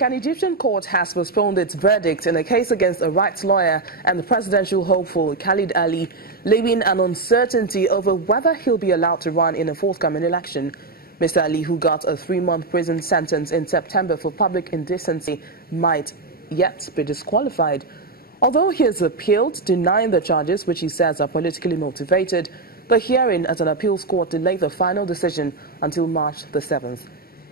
An Egyptian court has postponed its verdict in a case against a rights lawyer and the presidential hopeful Khalid Ali, leaving an uncertainty over whether he'll be allowed to run in a forthcoming election. Mr. Ali, who got a 3-month prison sentence in September for public indecency, might yet be disqualified. Although he has appealed, denying the charges, which he says are politically motivated, the hearing at an appeals court delayed the final decision until March the 7th.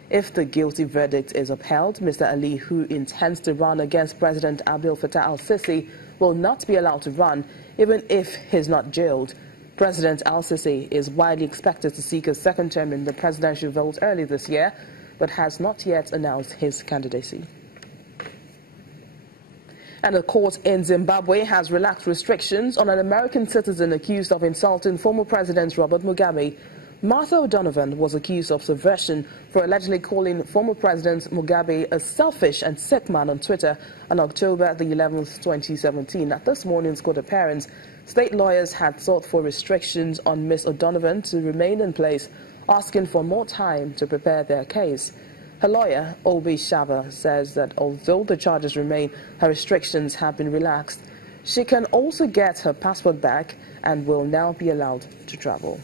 If the guilty verdict is upheld, Mr. Ali, who intends to run against President Abdel Fattah al-Sisi, will not be allowed to run, even if he's not jailed. President al-Sisi is widely expected to seek a second term in the presidential vote early this year, but has not yet announced his candidacy. And a court in Zimbabwe has relaxed restrictions on an American citizen accused of insulting former President Robert Mugabe. Martha O'Donovan was accused of subversion for allegedly calling former President Mugabe a selfish and sick man on Twitter on October the 11th, 2017. At this morning's court appearance, state lawyers had sought for restrictions on Ms. O'Donovan to remain in place, asking for more time to prepare their case. Her lawyer, Obi Shava, says that although the charges remain, her restrictions have been relaxed. She can also get her passport back and will now be allowed to travel.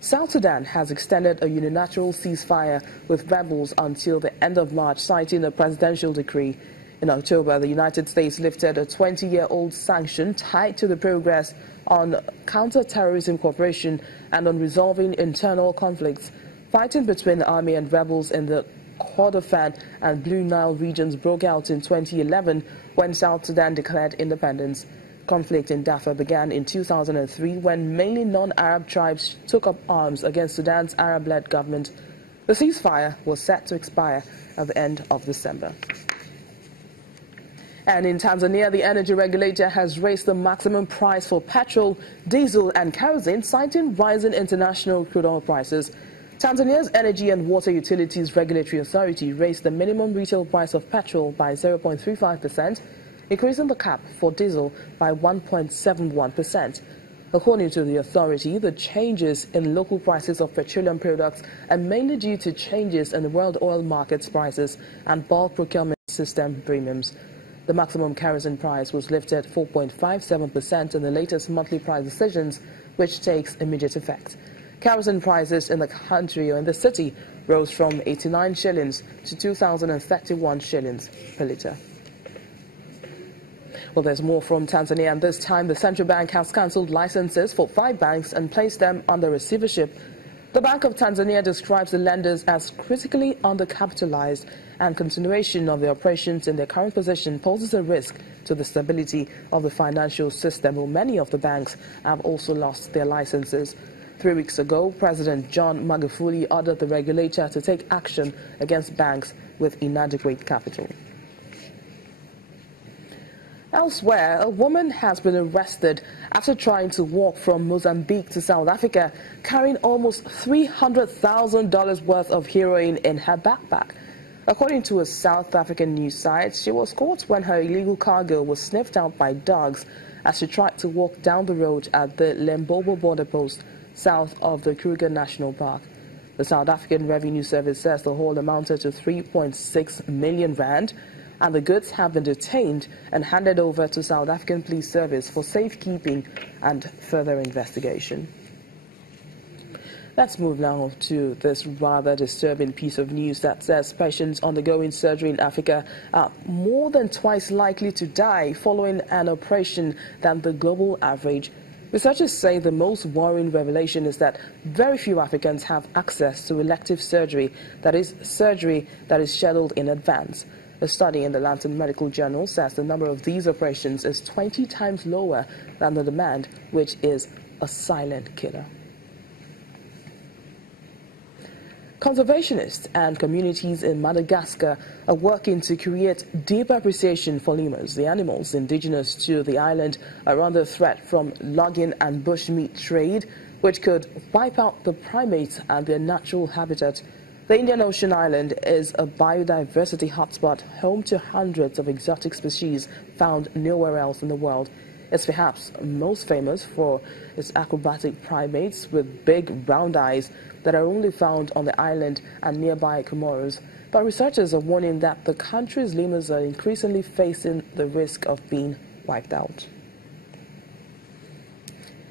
South Sudan has extended a unilateral ceasefire with rebels until the end of March, citing a presidential decree. In October, the United States lifted a 20-year-old sanction tied to the progress on counter-terrorism cooperation and on resolving internal conflicts. Fighting between the army and rebels in the Kordofan and Blue Nile regions broke out in 2011 when South Sudan declared independence. Conflict in Darfur began in 2003 when mainly non-Arab tribes took up arms against Sudan's Arab-led government. The ceasefire was set to expire at the end of December. And in Tanzania, the energy regulator has raised the maximum price for petrol, diesel and kerosene, citing rising international crude oil prices. Tanzania's Energy and Water Utilities Regulatory Authority raised the minimum retail price of petrol by 0.35%, increasing the cap for diesel by 1.71%. According to the authority, the changes in local prices of petroleum products are mainly due to changes in the world oil market's prices and bulk procurement system premiums. The maximum kerosene price was lifted 4.57% in the latest monthly price decisions, which takes immediate effect. Kerosene prices in the country or in the city rose from 89 shillings to 2,031 shillings per litre. Well, there's more from Tanzania, and this time the central bank has cancelled licenses for 5 banks and placed them under receivership. The Bank of Tanzania describes the lenders as critically undercapitalized, and continuation of the operations in their current position poses a risk to the stability of the financial system, while many of the banks have also lost their licenses. 3 weeks ago, President John Magufuli ordered the regulator to take action against banks with inadequate capital. Elsewhere, a woman has been arrested after trying to walk from Mozambique to South Africa, carrying almost $300,000 worth of heroin in her backpack. According to a South African news site, she was caught when her illegal cargo was sniffed out by dogs as she tried to walk down the road at the Limpopo border post south of the Kruger National Park. The South African Revenue Service says the haul amounted to 3.6 million rand, and the goods have been detained and handed over to South African Police Service for safekeeping and further investigation. Let's move now to this rather disturbing piece of news that says patients undergoing surgery in Africa are more than twice likely to die following an operation than the global average. Researchers say the most worrying revelation is that very few Africans have access to elective surgery that is scheduled in advance. A study in the Lancet Medical Journal says the number of these operations is 20 times lower than the demand, which is a silent killer. Conservationists and communities in Madagascar are working to create deep appreciation for lemurs. The animals indigenous to the island are under threat from logging and bushmeat trade, which could wipe out the primates and their natural habitat. The Indian Ocean island is a biodiversity hotspot, home to hundreds of exotic species found nowhere else in the world. is perhaps most famous for its acrobatic primates with big round eyes that are only found on the island and nearby Comoros. But researchers are warning that the country's lemurs are increasingly facing the risk of being wiped out.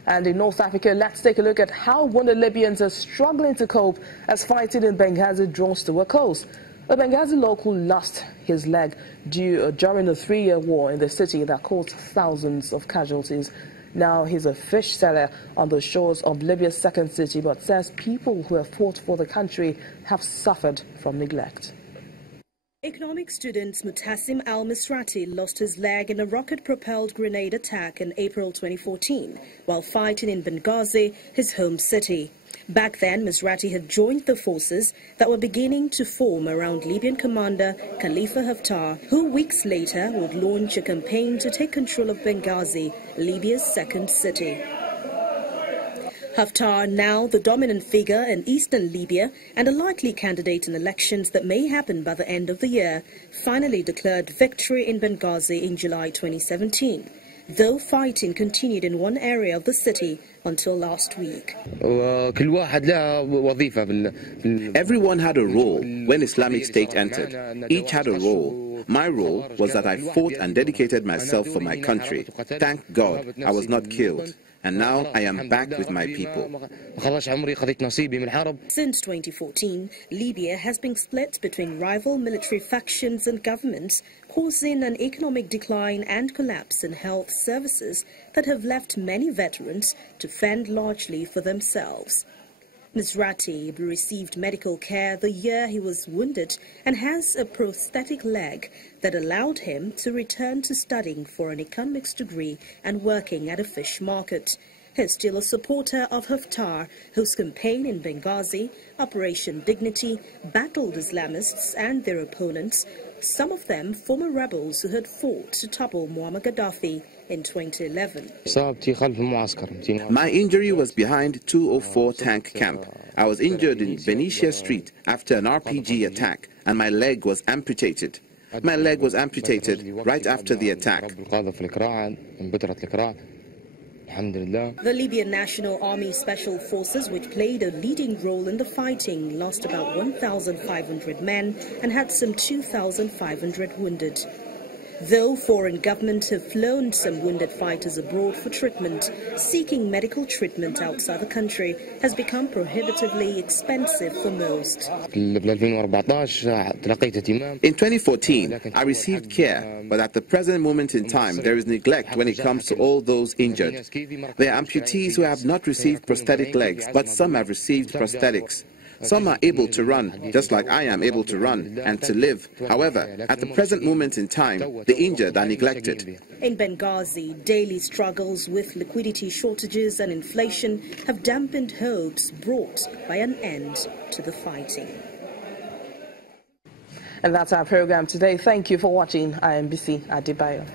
And in North Africa, let's take a look at how wounded Libyans are struggling to cope as fighting in Benghazi draws to a close. A Benghazi local lost his leg during a 3-year war in the city that caused thousands of casualties. Now he's a fish seller on the shores of Libya's second city, but says people who have fought for the country have suffered from neglect. Economic student Mutassim al-Misrati lost his leg in a rocket-propelled grenade attack in April 2014 while fighting in Benghazi, his home city. Back then, Misrati had joined the forces that were beginning to form around Libyan commander Khalifa Haftar, who weeks later would launch a campaign to take control of Benghazi, Libya's second city. Haftar, now the dominant figure in eastern Libya and a likely candidate in elections that may happen by the end of the year, finally declared victory in Benghazi in July 2017, though fighting continued in one area of the city until last week. Everyone had a role when Islamic State entered. Each had a role. My role was that I fought and dedicated myself for my country. Thank God I was not killed. And now I am back with my people. Since 2014, Libya has been split between rival military factions and governments, causing an economic decline and collapse in health services that have left many veterans to fend largely for themselves. Misrati received medical care the year he was wounded and has a prosthetic leg that allowed him to return to studying for an economics degree and working at a fish market. He's still a supporter of Haftar, whose campaign in Benghazi, Operation Dignity, battled Islamists and their opponents, some of them former rebels who had fought to topple Muammar Gaddafi in 2011. My injury was behind 204 tank camp. I was injured in Benicia Street after an RPG attack, and my leg was amputated. My leg was amputated right after the attack. The Libyan National Army Special Forces, which played a leading role in the fighting, lost about 1,500 men and had some 2,500 wounded. Though foreign governments have flown some wounded fighters abroad for treatment, seeking medical treatment outside the country has become prohibitively expensive for most. In 2014, I received care, but at the present moment in time, there is neglect when it comes to all those injured. There are amputees who have not received prosthetic legs, but some have received prosthetics. Some are able to run, just like I am able to run, and to live. However, at the present moment in time, the injured are neglected. In Benghazi, daily struggles with liquidity shortages and inflation have dampened hopes brought by an end to the fighting. And that's our program today. Thank you for watching. I am Bisi Adebayo.